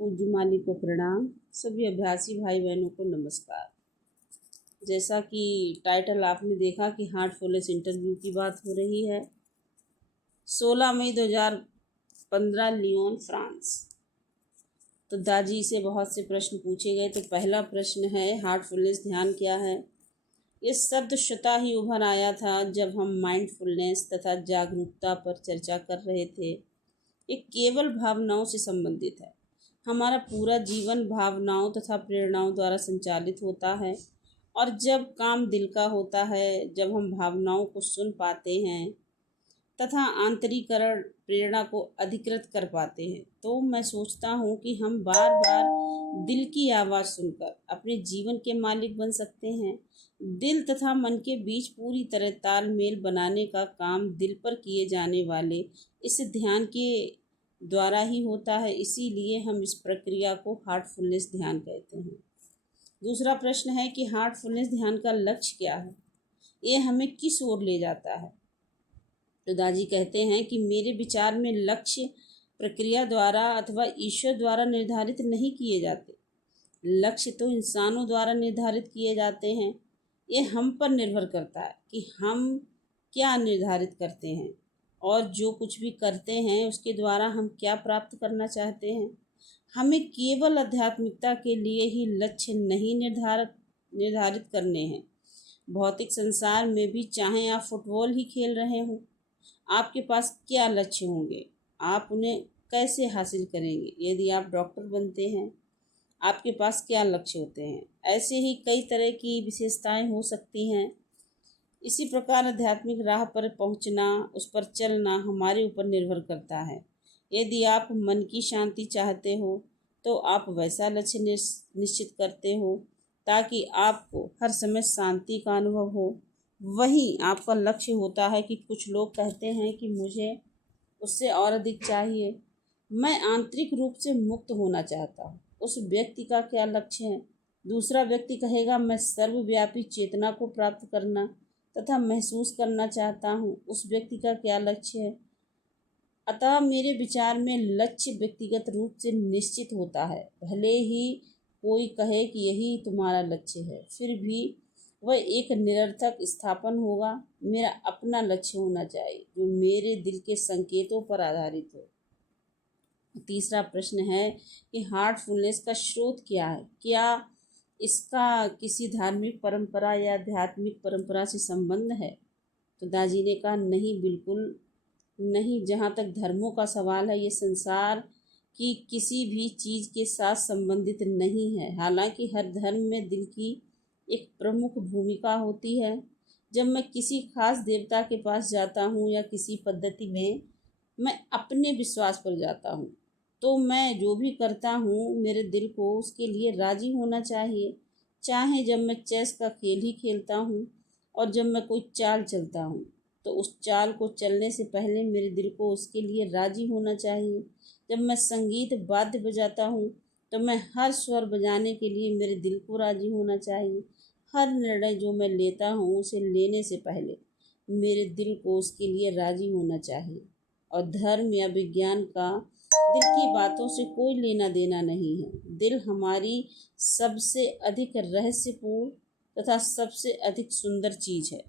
पूज्य माली को प्रणाम। सभी अभ्यासी भाई बहनों को नमस्कार। जैसा कि टाइटल आपने देखा कि हार्टफुलनेस इंटरव्यू की बात हो रही है। 16 मई 2015 लियोन फ्रांस। तो दाजी से बहुत से प्रश्न पूछे गए। तो पहला प्रश्न है, हार्टफुलनेस ध्यान क्या है? ये शब्द स्वतः ही उभर आया था जब हम माइंडफुलनेस तथा जागरूकता पर चर्चा कर रहे थे। ये केवल भावनाओं से संबंधित है। हमारा पूरा जीवन भावनाओं तथा प्रेरणाओं द्वारा संचालित होता है, और जब काम दिल का होता है, जब हम भावनाओं को सुन पाते हैं तथा आंतरिकरण प्रेरणा को अधिकृत कर पाते हैं, तो मैं सोचता हूँ कि हम बार बार दिल की आवाज़ सुनकर अपने जीवन के मालिक बन सकते हैं। दिल तथा मन के बीच पूरी तरह तालमेल बनाने का काम दिल पर किए जाने वाले इस ध्यान के द्वारा ही होता है। इसीलिए हम इस प्रक्रिया को हार्टफुलनेस ध्यान कहते हैं। दूसरा प्रश्न है कि हार्टफुलनेस ध्यान का लक्ष्य क्या है? ये हमें किस ओर ले जाता है? तो दादी कहते हैं कि मेरे विचार में लक्ष्य प्रक्रिया द्वारा अथवा ईश्वर द्वारा निर्धारित नहीं किए जाते। लक्ष्य तो इंसानों द्वारा निर्धारित किए जाते हैं। ये हम पर निर्भर करता है कि हम क्या निर्धारित करते हैं, और जो कुछ भी करते हैं उसके द्वारा हम क्या प्राप्त करना चाहते हैं। हमें केवल आध्यात्मिकता के लिए ही लक्ष्य नहीं निर्धारित करने हैं। भौतिक संसार में भी, चाहे आप फुटबॉल ही खेल रहे हों, आपके पास क्या लक्ष्य होंगे, आप उन्हें कैसे हासिल करेंगे। यदि आप डॉक्टर बनते हैं, आपके पास क्या लक्ष्य होते हैं। ऐसे ही कई तरह की विशेषताएं हो सकती हैं। इसी प्रकार आध्यात्मिक राह पर पहुंचना, उस पर चलना हमारे ऊपर निर्भर करता है। यदि आप मन की शांति चाहते हो तो आप वैसा लक्ष्य निश्चित करते हो ताकि आपको हर समय शांति का अनुभव हो। वहीं आपका लक्ष्य होता है कि कुछ लोग कहते हैं कि मुझे उससे और अधिक चाहिए, मैं आंतरिक रूप से मुक्त होना चाहता हूँ। उस व्यक्ति का क्या लक्ष्य है? दूसरा व्यक्ति कहेगा, मैं सर्वव्यापी चेतना को प्राप्त करना तथा महसूस करना चाहता हूँ। उस व्यक्ति का क्या लक्ष्य है? अतः मेरे विचार में लक्ष्य व्यक्तिगत रूप से निश्चित होता है। भले ही कोई कहे कि यही तुम्हारा लक्ष्य है, फिर भी वह एक निरर्थक स्थापन होगा। मेरा अपना लक्ष्य होना चाहिए जो मेरे दिल के संकेतों पर आधारित हो। तीसरा प्रश्न है कि हार्टफुलनेस का स्रोत क्या है? क्या इसका किसी धार्मिक परंपरा या आध्यात्मिक परंपरा से संबंध है? तो दादी ने कहा, नहीं, बिल्कुल नहीं। जहाँ तक धर्मों का सवाल है, ये संसार की किसी भी चीज़ के साथ संबंधित नहीं है। हालांकि हर धर्म में दिल की एक प्रमुख भूमिका होती है। जब मैं किसी खास देवता के पास जाता हूँ या किसी पद्धति में मैं अपने विश्वास पर जाता हूँ, तो मैं जो भी करता हूँ मेरे दिल को उसके लिए राजी होना चाहिए। चाहे जब मैं चेस का खेल ही खेलता हूँ और जब मैं कोई चाल चलता हूँ, तो उस चाल को चलने से पहले मेरे दिल को उसके लिए राजी होना चाहिए। जब मैं संगीत वाद्य बजाता हूँ, तो मैं हर स्वर बजाने के लिए मेरे दिल को राजी होना चाहिए। हर निर्णय जो मैं लेता हूँ, उसे लेने से पहले मेरे दिल को उसके लिए राजी होना चाहिए। और धर्म या विज्ञान का दिल की बातों से कोई लेना देना नहीं है। दिल हमारी सबसे अधिक रहस्यपूर्ण तथा सबसे अधिक सुंदर चीज़ है।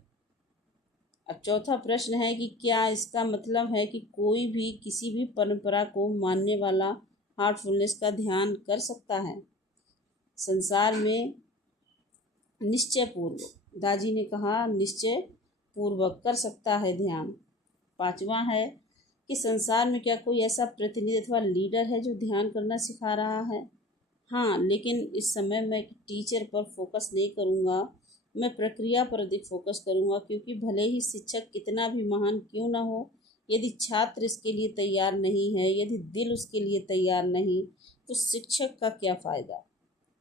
अब चौथा प्रश्न है कि क्या इसका मतलब है कि कोई भी किसी भी परंपरा को मानने वाला हार्टफुलनेस का ध्यान कर सकता है? संसार में निश्चय पूर्वक, दादी ने कहा, निश्चय पूर्वक कर सकता है ध्यान। पांचवा है कि संसार में क्या कोई ऐसा प्रतिनिधि अथवा लीडर है जो ध्यान करना सिखा रहा है? हाँ, लेकिन इस समय मैं टीचर पर फोकस नहीं करूँगा, मैं प्रक्रिया पर अधिक फोकस करूँगा। क्योंकि भले ही शिक्षक कितना भी महान क्यों न हो, यदि छात्र इसके लिए तैयार नहीं है, यदि दिल उसके लिए तैयार नहीं, तो शिक्षक का क्या फ़ायदा।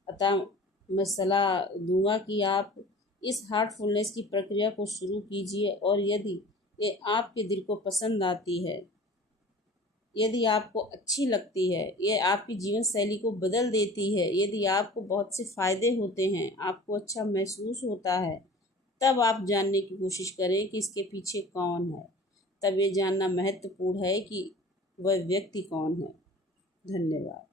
अतः मैं सलाह दूंगा कि आप इस हार्टफुलनेस की प्रक्रिया को शुरू कीजिए, और यदि ये आपके दिल को पसंद आती है, यदि आपको अच्छी लगती है, ये आपकी जीवन शैली को बदल देती है, यदि आपको बहुत से फ़ायदे होते हैं, आपको अच्छा महसूस होता है, तब आप जानने की कोशिश करें कि इसके पीछे कौन है। तब ये जानना महत्वपूर्ण है कि वह व्यक्ति कौन है। धन्यवाद।